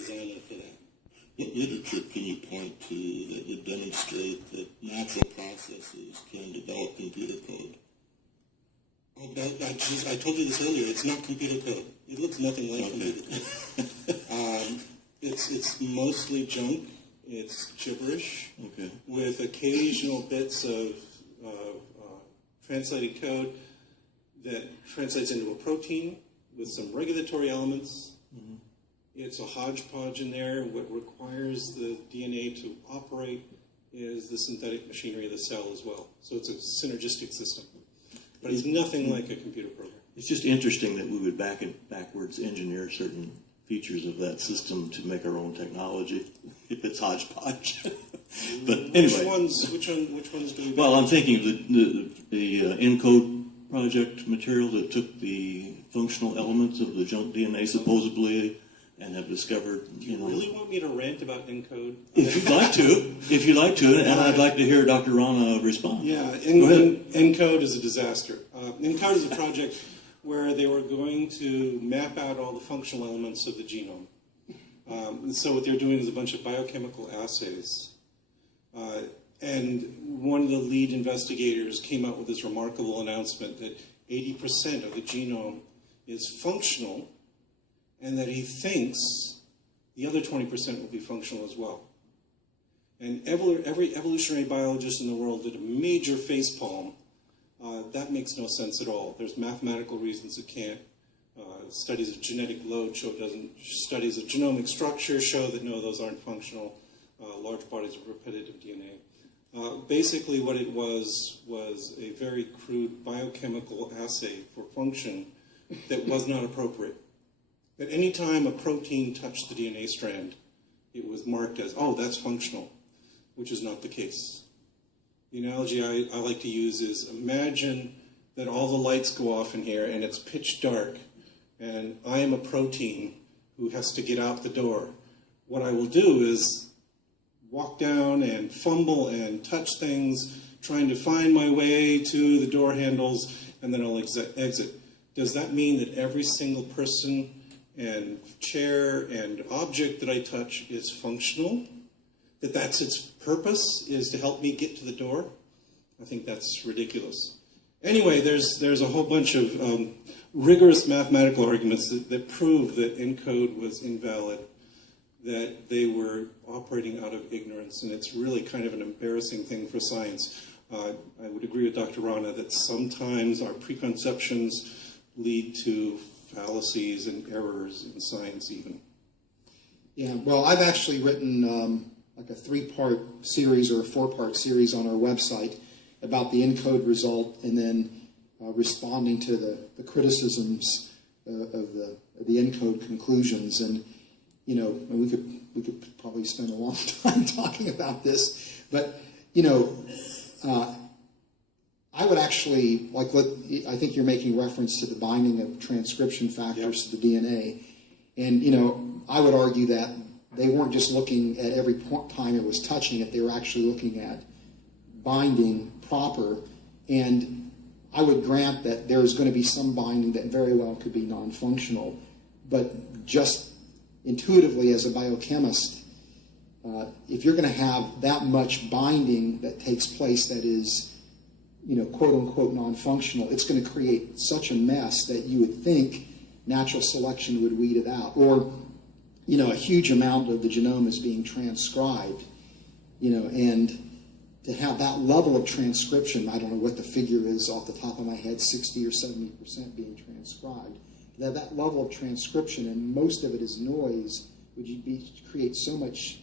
design it for that. What literature can you point to that would demonstrate that natural processes can develop computer code? Oh, I told you this earlier. It's not computer code. It looks nothing like computer code. It's mostly junk. It's gibberish with occasional bits of translated code that translates into a protein with some regulatory elements. Mm-hmm. It's a hodgepodge in there. What requires the DNA to operate is the synthetic machinery of the cell as well. So it's a synergistic system. But it's nothing like a computer program. It's just interesting that we would backwards engineer certain features of that system to make our own technology if it's hodgepodge. But anyway, which ones do we? Well, I'm thinking of the ENCODE project material that took the functional elements of the junk DNA supposedly and have discovered. Do you really want me to rant about ENCODE? If you'd like to, and I'd like to hear Dr. Ranna respond. Yeah, ENCODE is a disaster. ENCODE is a project where they were going to map out all the functional elements of the genome. So what they're doing is a bunch of biochemical assays. And one of the lead investigators came out with this remarkable announcement that 80% of the genome is functional, and that he thinks the other 20% will be functional as well. And every evolutionary biologist in the world did a major facepalm. That makes no sense at all. There's mathematical reasons it can't. Studies of genetic load show it doesn't. Studies of genomic structure show that no, those aren't functional. Large bodies of repetitive DNA. Basically what it was a very crude biochemical assay for function that was not appropriate. At any time a protein touched the DNA strand, it was marked as, oh, that's functional, which is not the case. The analogy I like to use is, imagine that all the lights go off in here and it's pitch dark, and I am a protein who has to get out the door. What I will do is walk down and fumble and touch things, trying to find my way to the door handles, and then I'll exit. Does that mean that every single person and chair and object that I touch is functional? That that's its purpose, is to help me get to the door? I think that's ridiculous. Anyway, there's a whole bunch of rigorous mathematical arguments that prove that ENCODE was invalid, that they were operating out of ignorance, and it's really kind of an embarrassing thing for science. I would agree with Dr. Ranna that sometimes our preconceptions lead to fallacies and errors in science even. Yeah, well, I've actually written like a 3-part series or a 4-part series on our website about the ENCODE result, and then responding to the criticisms of the ENCODE conclusions. And you know, we could probably spend a long time talking about this, but you know, I would actually I think you're making reference to the binding of transcription factors to the DNA, and you know, I would argue that they weren't just looking at every time it was touching it; they were actually looking at binding proper. And I would grant that there's going to be some binding that very well could be non-functional, but just intuitively as a biochemist, if you're going to have that much binding that takes place that is, you know, quote-unquote non-functional, it's going to create such a mess that you would think natural selection would weed it out. Or, you know, a huge amount of the genome is being transcribed, you know, and to have that level of transcription, I don't know what the figure is off the top of my head, 60 or 70% being transcribed. That level of transcription, and most of it is noise, would create so much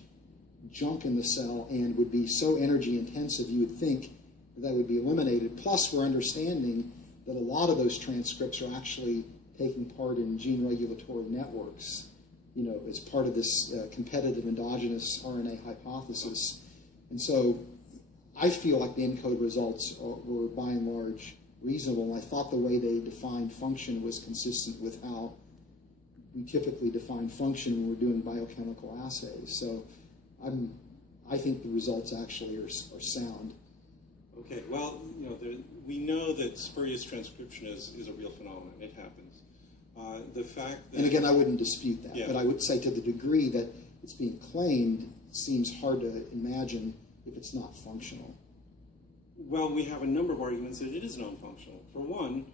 junk in the cell and would be so energy intensive, you would think that would be eliminated. Plus, we're understanding that a lot of those transcripts are actually taking part in gene regulatory networks, you know, as part of this competitive endogenous RNA hypothesis. And so I feel like the ENCODE results were by and large reasonable. And I thought the way they defined function was consistent with how we typically define function when we're doing biochemical assays. So I think the results actually are sound. Okay, well, you know, we know that spurious transcription is a real phenomenon. It happens. The fact that... And again, I wouldn't dispute that, Yeah. but I would say to the degree that it's being claimed, it seems hard to imagine if it's not functional. Well, we have a number of arguments that it is non-functional. For one,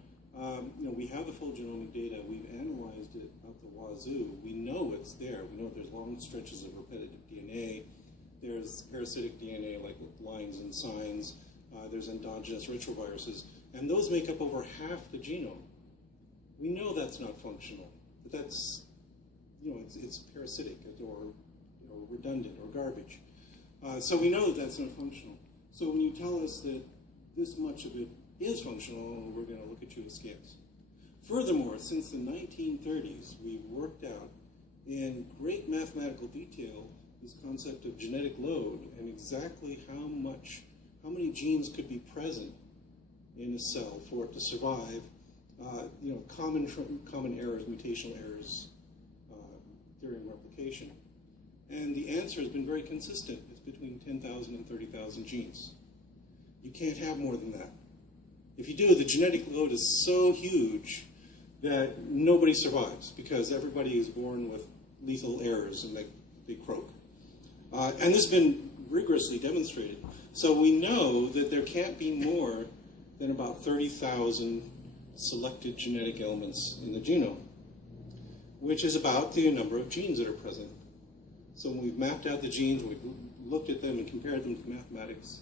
we have the full genomic data. We've analyzed it out the wazoo. We know it's there. We know there's long stretches of repetitive DNA. There's parasitic DNA like lines and signs. There's endogenous retroviruses. And those make up over half the genome. We know that's not functional. But that's, it's parasitic or redundant or garbage. So we know that that's not functional. So when you tell us that this much of it is functional, we're going to look at you askance. Furthermore, since the 1930s, we've worked out in great mathematical detail this concept of genetic load and exactly how many genes could be present in a cell for it to survive. Common errors, mutational errors during replication. And the answer has been very consistent. It's between 10,000 and 30,000 genes. You can't have more than that. If you do, the genetic load is so huge that nobody survives because everybody is born with lethal errors and they croak. And this has been rigorously demonstrated. So we know that there can't be more than about 30,000 selected genetic elements in the genome, which is about the number of genes that are present. So when we've mapped out the genes, we've looked at them and compared them to mathematics,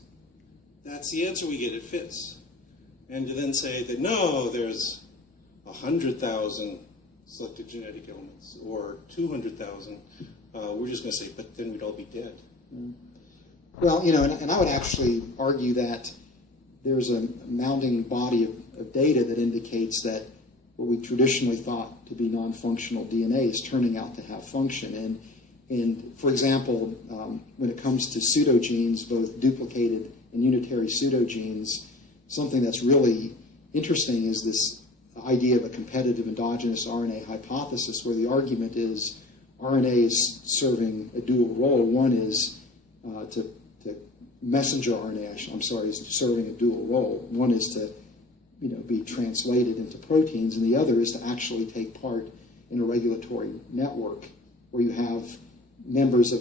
that's the answer we get. It fits. And to then say that, no, there's 100,000 selected genetic elements or 200,000, we're just going to say, but then we'd all be dead. Well, and I would actually argue that there's a mounting body of data that indicates that what we traditionally thought to be non-functional DNA is turning out to have function. And for example, when it comes to pseudogenes, both duplicated and unitary pseudogenes, something that's really interesting is this idea of a competitive endogenous RNA hypothesis, where the argument is RNA is serving a dual role. One is to messenger RNA, is serving a dual role. One is to be translated into proteins, and the other is to actually take part in a regulatory network where you have members of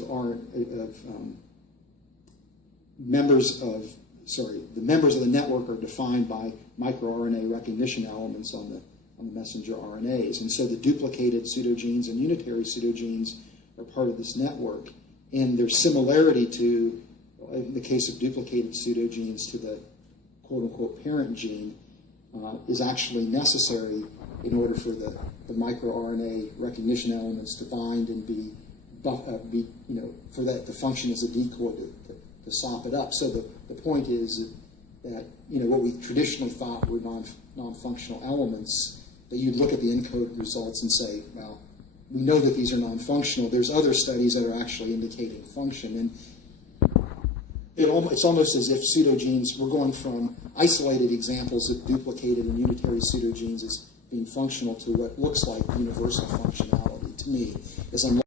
the members of the network are defined by microRNA recognition elements on the messenger RNAs. And so the duplicated pseudogenes and unitary pseudogenes are part of this network. And their similarity to, in the case of duplicated pseudogenes, to the quote-unquote parent gene is actually necessary in order for the microRNA recognition elements to bind and be for that to function as a decoy to sop it up. So the point is that what we traditionally thought were non-functional elements, that you'd look at the ENCODE results and say, well, we know that these are non-functional. There's other studies that are actually indicating function. And it's almost as if pseudogenes, we're going from isolated examples of duplicated and unitary pseudogenes as being functional to what looks like universal functionality to me, as I'm